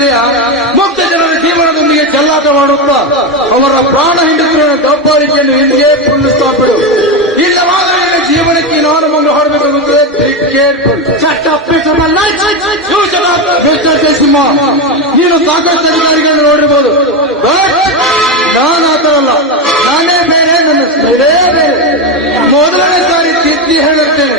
ತಿಳಿದಿದೆಯಾ ಮುಕ್ತ ಜನರ ಜೀವನದೊಂದಿಗೆ ಚೆಲ್ಲಾಟ ಮಾಡುತ್ತಾ ಅವರ ಪ್ರಾಣ ಹಿಂಡಿದ್ರು ದೌಪಾರಿಕೆಯನ್ನು ಹಿಂದೆ ಪುಣ್ಯಸ್ತಾ ಬಿಡು ಇಲ್ಲವಾದ ಜೀವನಕ್ಕೆ ನಾನು ಮುಂದೆ ಹೊರಬೇಕಾಗುತ್ತದೆ ಸಿಂಹ ನೀನು ಸಾಕಷ್ಟು ಅಧಿಕಾರಿಗಳನ್ನು ನೋಡಿರ್ಬೋದು. ನಾನು ನಾನು ಆತರಲ್ಲ ನಾನೇ ಬೇರೆ, ನನ್ನ ಬೇರೆ ಬೇರೆ. ಮೊದಲನೇ ಸಾರಿ ತಿದ್ದಿ ಹೇಳುತ್ತೇನೆ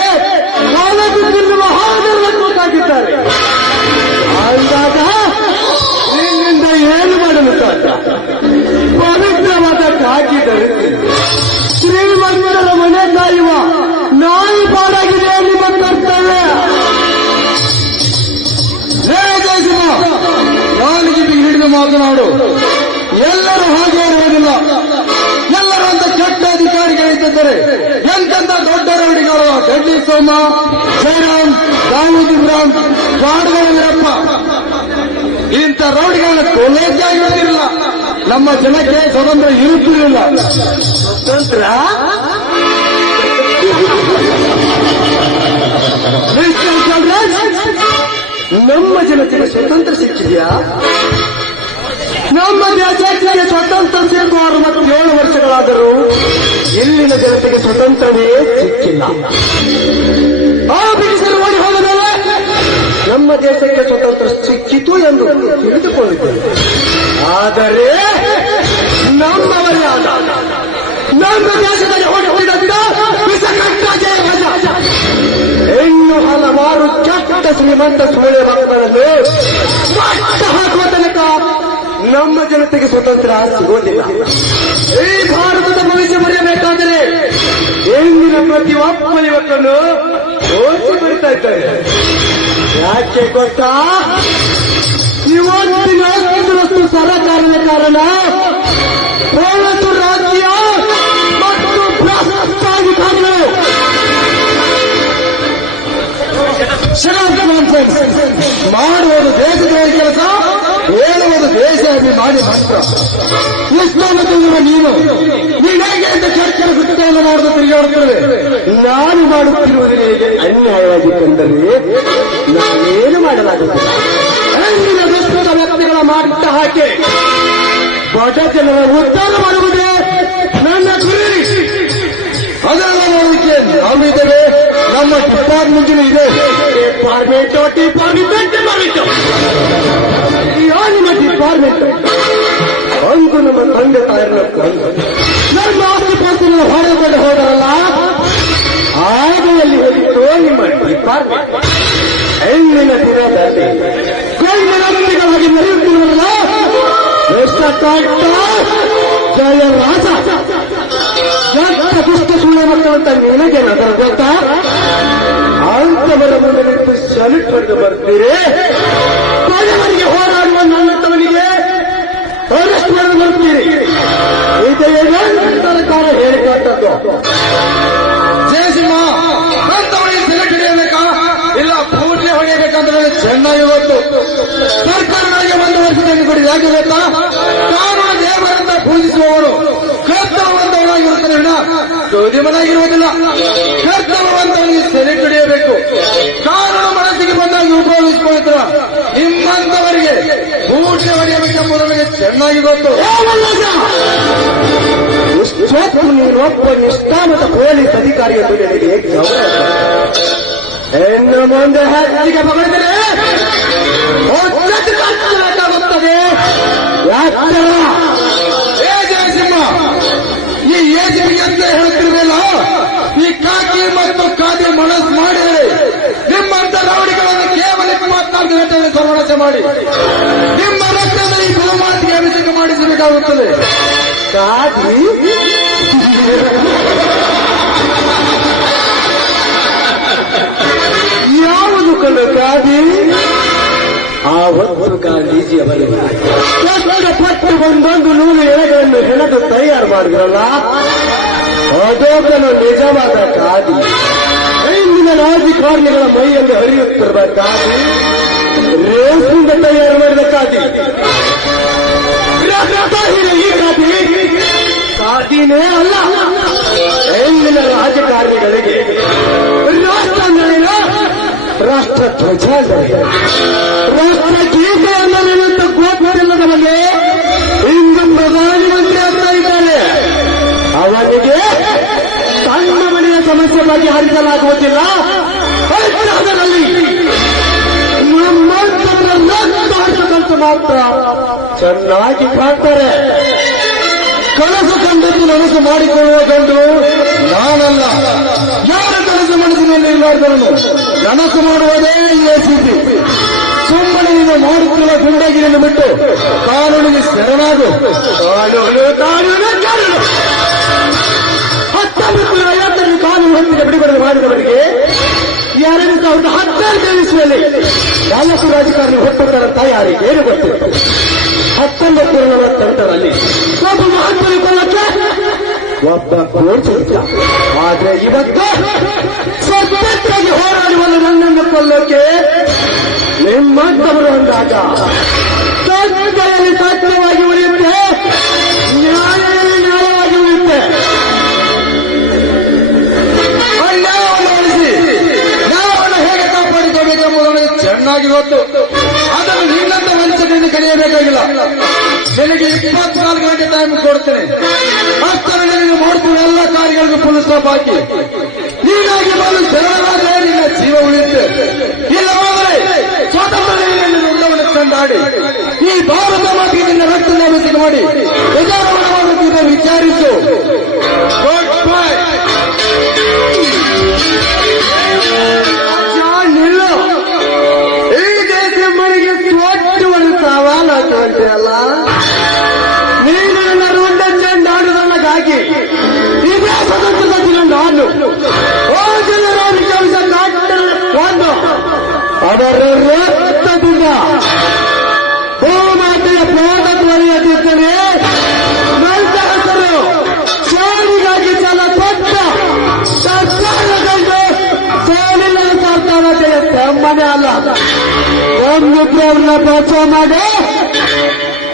ಹಿಡಿದು ಮಾತನಾಡು ಎಲ್ಲರೂ ಹಾಗೆ ಇರುವುದಿಲ್ಲ. ಎಲ್ಲರೂ ಅಂತ ಕೆಟ್ಟ ಅಧಿಕಾರಿಗಳಿದ್ದರೆ ಎಂತೆಂತ ದೊಡ್ಡ ರೌಡಿಗಳು ರೆಡ್ಡಿ ಸೋಮ ಜಯರಾಮ್ ದಾವೂದ್ ಇಬ್ರಾಮ್ ವೀರಪ್ಪ. ಇಂಥ ರೌಡಿಗಳನ್ನ ಕೊಲೆಗೆ ನಮ್ಮ ಜನಕ್ಕೆ ಸ್ವತಂತ್ರ ಇರುತ್ತಿರಲಿಲ್ಲ. ಸ್ವತಂತ್ರ? ನಮ್ಮ ಜನತೆಗೆ ಸ್ವತಂತ್ರ ಸಿಕ್ಕಿದೆಯಾ? ನಮ್ಮ ದೇಶಕ್ಕೆ ಸ್ವತಂತ್ರ ಸಿಕ್ಕು ಏಳು ವರ್ಷಗಳಾದರೂ ಇಲ್ಲಿನ ಜನತೆಗೆ ಸ್ವತಂತ್ರವೇ ಸಿಕ್ಕಿಲ್ಲ ಆ ಬ್ರಿಟಿಷರು ಓಡಿ ಹೋದ ನಮ್ಮ ದೇಶಕ್ಕೆ ಸ್ವತಂತ್ರ ಸಿಕ್ಕಿತು ಎಂದು ತಿಳಿದುಕೊಂಡಿದ್ದೇವೆ ಆದರೆ ನಮ್ಮವರಾದ ನಮ್ಮ ದೇಶದಲ್ಲಿ ಓಡಿ ಹೋದ ಗಿಡ ವಿಷ ಕಟ್ಟಾಗೆ ವಶ. ಇನ್ನು ಹಲವಾರು ಕೆಟ್ಟ ಶ್ರೀಮಂತ ಸೂಳೆ ಮಕ್ಕಳನ್ನು ಹಾಕುವ ತನಕ ಸ್ವತಂತ್ರ ಸಿಗೋದಿಲ್ಲ. ಈ ಭಾರತದ ಭವಿಷ್ಯ ಬರೆಯಬೇಕಾದರೆ ಇಂದಿನ ಪ್ರತಿಯೊಬ್ಬ ಯುವಕನು ಓದಿ ಬರ್ತಾ ಇದ್ದಾರೆ. ಯಾಕೆ ಗೊತ್ತಾ? ಇವತ್ತಿನ ವಸ್ತು ಸರಕಾರದ ಕಾರಣ ಪೊಲೀಸು ರಾಜ್ಯ ಮತ್ತು ಭ್ರಷ್ಟಾಧಿಕಾರಿಗಳು ಮಾಡುವುದು ದೇಶದ ಕೆಲಸ. ಹೇಳುವುದು ದೇಶಾಭಿಮಾನಿ ಮಾತ್ರ. ಇಸ್ಲಾಮ ತಿಳಿಯುವ ನೀನು. ನೀನು ಹೇಗೆ ಅಂತ ಚರ್ಚೆ ಸುತ್ತವನ್ನು ಮಾಡುವುದು ತಿರುಗಾಡುತ್ತೇವೆ ನಾನು ಮಾಡುತ್ತಿರುವುದು ನಿನಗೆ ಅನ್ಯಾಯವಾಗಿ ಕಂಡರೆ? ನಾನೇನು ಮಾಡಲಾಗುತ್ತದೆ? ದುಷ್ಟದ ವ್ಯಕ್ತಿಗಳ ಮಾಡಿಟ್ಟ ಹಾಕಿ ಬಡ ಜನರ ಉದ್ಧಾರ ಮಾಡುವುದೇ ನನ್ನ ಗುರಿ. ನೋಡಲಿಕ್ಕೆ ನಾವು ಇದ್ದೇವೆ ನಮ್ಮ ಡಿಪಾರ್ಟ್ಮೆಂಟ್ ಇದೆ. ಡಿಪಾರ್ಟ್ಮೆಂಟ್ ಡಿಪಾರ್ಟ್ಮೆಂಟ್ ನಿಮ್ಮ ಡಿಪಾರ್ಟ್ಮೆಂಟ್ ಒಂದು ನಮ್ಮ ತಂದೆ ತಾಯಿನ ಕೊಂದು ನಮ್ಮ ಆಸ್ತಿ ಪಾಸ್ತಿನ ಹೊರಗಡೆ ಹೋದರಲ್ಲ ಆಗಲ್ಲಿ ಹೋಗಿತ್ತು ನಿಮ್ಮ ಡಿಪಾರ್ಟ್ಮೆಂಟ್ ಹೆಣ್ಣಿನ ದಿನದಲ್ಲಿ ಕಣ್ಣಿನೊಂದಿಗಾಗಿ ನಡೆಯುತ್ತಿರುವಲ್ಲ ಎಷ್ಟು ಕಟ್ಟ ಜಯ ರಾಜ ಎಷ್ಟು ದುಷ್ಟ ಸುಳ್ಳು ಮಕ್ಕಳಂತ ನಿನಗೆ ನಗರ ಗೊತ್ತಾ ಅಂತವರ ಮುಂದೆ ನಿಂತು ಸಲಿಟ್ ಹೊಡೆದು ಬರ್ತೀರಿ ಬಡವರಿಗೆ ಹೋರಾಡುವ ನನ್ನಂತವನಿಗೆ ಅರೆಸ್ಟ್ ಜನ ಬರ್ತೀರಿ ಇದೇ ಸರ್ಕಾರ ಹೇಳಿಕೊಟ್ಟದ್ದು. ಜಯಸಿಂಹ ಹಿಡಿಯಬೇಕಾ? ಇಲ್ಲ, ಪೂರ್ತಿ ಹೊಡೆಯಬೇಕಂತ ನನಗೆ ಚೆನ್ನಾಗಿ ಇವತ್ತು ಸರ್ಕಾರಗಳಿಗೆ ಒಂದು ವರ್ಷದಲ್ಲಿ ಕೊಡಿ ಯಾಕೆ ಗೊತ್ತಾ? ಕಾನೂನು ದೇವರಂತ ಪೂಜಿಸುವವರು ಕರ್ತವ್ಯವಂತವನಾಗಿರುತ್ತಾನೆ ವಿನ ಮನಾಗಿರುವುದಿಲ್ಲ ಸೆರೆ ಹಿಡಿಯಬೇಕು. ಕಾನೂನು ಪೂರ್ತಿ ಹೊಡೆಯಬೇಕೆಂಬ ನನಗೆ ಚೆನ್ನಾಗಿ ಗೊತ್ತು ಇಷ್ಟೊತ್ತು ನೀನೊಬ್ಬ ನಿಷ್ಠಾನದ ಪೊಲೀಸ್ ಅಧಿಕಾರಿ ಎಂದು ನನಗೆ ಹೆಣ್ಣು ಮುಂದೆ ಹೆಚ್ಚಿಗೆ ಬಗಳಿದರೆ ಬೇಕಾಗುತ್ತದೆ ಈ ಏಜಿಗೆ ಅಂತ ಈ ಕಾಕಿ ಮತ್ತು ಖಾದಿ ಮನಸ್ ಮಾಡಿದರೆ ನಿಮ್ಮಂತ ರೌಡಿಗಳನ್ನು ಕೇವಲ ಇಪ್ಪತ್ನಾಲ್ಕು ಮಾಡಿ. ನಿಮ್ಮ ರಕ್ತದಲ್ಲಿ ಈ ಗುರುಮಾತಿಗೆ ಅಭಿಷೇಕ ಮಾಡಿಸಬೇಕಾಗುತ್ತದೆ. ಕಾದಿ ಕಾದಿ ಆ ಒಂದು ಗಾಂಧೀಜಿ ಅವರು ಪಟ್ಟು ಒಂದೊಂದು ನೂಲು ಎಳೆಗಳನ್ನು ಹೆಣೆದು ತಯಾರು ಮಾಡಿದ್ರಲ್ಲ? ಅದೋಗನು ನಿಜವಾದ ಕಾದಿ ಇಂದಿನ ರಾಜಕಾರಣಿಗಳ ಮೈಯಲ್ಲಿ ಹರಿಯುತ್ತಿರುವ ಕಾದಿ ರೇಸಿಂದ ತಯಾರು ಮಾಡಿದ ರಕ್ತಹೀನ ಈ ಅಲ್ಲ. ಇಂದಿನ ರಾಜಕಾರಣಿಗಳಿಗೆ ರಾಷ್ಟ್ರ ಅಂದರೆ ರಾಷ್ಟ್ರ ಧ್ವಜ ರಾಷ್ಟ್ರ ಗೀತ ಅನ್ನೋದೇನಂತ ಗೊತ್ತಿಲ್ಲ ನಮಗೆ ಇಂದು ಪ್ರಧಾನಮಂತ್ರಿ ಆಗ್ತಾ ಇದ್ದಾರೆ. ಅವನಿಗೆ ತನ್ನ ಮನೆಯ ಸಮಸ್ಯೆ ಬಗ್ಗೆ ಹರಿಸಲಾಗುವುದಿಲ್ಲ ನಮ್ಮಂತವರನ್ನ ಮಾತ್ರ ಚೆನ್ನಾಗಿ ಕಾಣ್ತಾರೆ. ಕನಸು ಕಂಡದ್ದು ನನಸು ಮಾಡಿಕೊಳ್ಳುವ ಗಂಡು ನಾನಲ್ಲ. ಯಾರ ಕನಸು ಮನಸ್ಸಿನಲ್ಲಿ ಇಲ್ಲಾರ್ದನು ನನಸು ಮಾಡುವುದೇ ಯೋಚಿಸಿ ಸುಮ್ಮನೆ ನೀನು ಮಾಡುತ್ತಿರುವ ಗುಂಡಗಿರಿಯನ್ನು ಬಿಟ್ಟು ಕಾನೂನಿಗೆ ಶರಣಾಗು. ಕಾನೂನು ಕಾನೂನು ಕಾನೂನು ಐವತ್ತರಲ್ಲಿ ಕಾನೂನು ಹೊಂದಿದ ಬಿಡುಗಡೆ ಮಾಡಿದವರಿಗೆ ಸಾವಿರದ ಹದಿನಾಲ್ಕನೇ ಇಸ್ವಿಯಲ್ಲಿ ನಾಲ್ಕು ರಾಜಕಾರಣಿ ಹೊತ್ತುತ್ತರ ತಯಾರಿಗೆ ಏನು ಗೊತ್ತಿತ್ತು ಹತ್ತೊಂಬತ್ತು ನಲವತ್ತೆಂಟರಲ್ಲಿ ಒಬ್ಬ ಮಹಾತ್ಮನ ಕೊಲ್ಲಕ್ಕೆ ಒಬ್ಬ ಕೋಚ್ ಆದ್ರೆ ಇವತ್ತು ಸ್ವತಂತ್ರವಾಗಿ ಹೋರಾಡುವಲ್ಲಿ ನನ್ನನ್ನು ಕೊಲ್ಲೋಕೆ ನಿಮ್ಮಂತವರು ಅಂದಾಗ ಗೊತ್ತು ಅದನ್ನು ನಿನ್ನಂತ ವಂಚಕರಿಂದ ಕಲಿಯಬೇಕಾಗಿಲ್ಲ. ನಿನಗೆ ಇಪ್ಪತ್ನಾಲ್ಕು ಗಂಟೆ ಟೈಮ್ ಕೊಡ್ತೇನೆ. ಅಷ್ಟರಲ್ಲಿ ನಿನಗೆ ಮಾಡ್ತಿರುವ ಎಲ್ಲ ಕಾರ್ಯಗಳಿಗೂ ಸ್ಟಾಪ್ ಹಾಕಿ. ನೀನಾಗಿ ಬಂದು ಜನರಾದರೆ ನಿನ್ನ ಜೀವ ಉಳಿಯುತ್ತೆ. ಇಲ್ಲವಾದರೆ ಸ್ವಾತಂತ್ರ್ಯ ಉದ್ದವನ್ನು ಕಂಡಾಡಿ ಈ ಭಾರತ ಮಾತಿಗೆ ನಿನ್ನ ರಕ್ತ ಮಾಡಿ. ಪ್ರಜಾವಣವನ್ನು ವಿಚಾರಿಸು. ಅಲ್ಲ ನೀನು ನನ್ನ ರುಂಡನ್ನು ಆಡುವುದಕ್ಕಾಗಿ ಇದೇ ಸ್ವತಂತ್ರ ದಿನ ಓ ಹೋಗಿಲ್ಲ ನಾನು ಕೆಲಸ ಒಂದು. ಅವರ ರಕ್ತದಿಂದ ಭೂಮಾತೆಯ ನನ್ನ ಹೆಸರು ಸೇರಿಗಾಗಿ ಜಲ ಕೊಟ್ಟ ಸರ್ಕಾರದಲ್ಲಿ ಸೋಲಿನ ಸರ್ಕಾರಕ್ಕೆ ತಮ್ಮನೇ ಅಲ್ಲ. ಒಂದಿಬ್ಬರನ್ನ ಪ್ರೋತ್ಸಾಹ ಮಾಡಿ.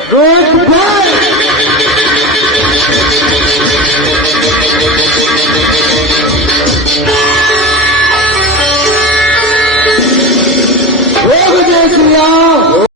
Goodbye!